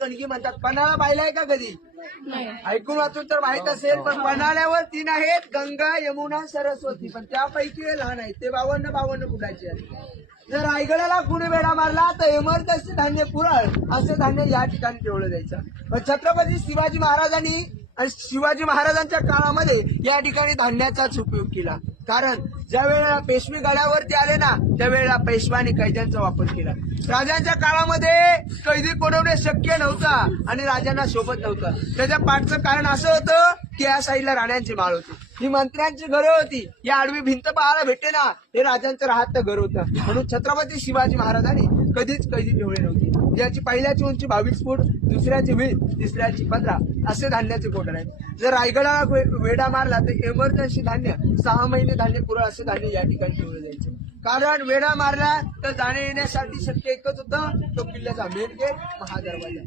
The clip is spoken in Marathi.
कणगी म्हणतात. पन्हाळा पाहिलाय का कधी? ऐकून वाचून तर माहित असेल, पण पन्हाळ्यावर 3 आहेत, गंगा, यमुना, सरस्वती. पण त्यापैकी हे लहान आहेत, ते 52 फुटाचे आहेत. जर रायगडाला कुणी वेढा मारला तर इमर्जन्सी धान्य पुरळ असं धान्य या ठिकाणी ठेवलं जायचं. पण छत्रपती शिवाजी महाराजांनी आणि शिवाजी महाराजांच्या काळामध्ये या ठिकाणी धान्याचाच उपयोग केला. कारण ज्या वेळेला पेशवे गडावरती आले ना, त्यावेळेला पेशवानी कैद्यांचा वापर केला. राजांच्या काळामध्ये कैदी कोणवणे शक्य नव्हता आणि राजांना शोभत नव्हतं. त्याच्या पाठचं कारण असं होतं की या साईडला राण्यांची माळ होती, ही मंत्र्यांची घरं होती. या आडवी भिंत पाहायला भेटते ना, हे राजांचं राहतं घर होतं. म्हणून छत्रपती शिवाजी महाराजांनी कधीच कैदी ठेवले नव्हते. याची पहिल्याची उंची 22 फूट, दुसऱ्याची 20, तिसऱ्याची 15 असे धान्याचे कोटर आहेत. जर रायगडाला वेढा मारला तर इमर्जन्सी धान्य 6 महिने धान्य पुरळ असे धान्य या ठिकाणी ठेवले जायचे. कारण वेढा मारला तर जाण्या येण्यासाठी शक्य एकच होतं, तो किल्ल्याचा मेन गेट, महादरवाजा.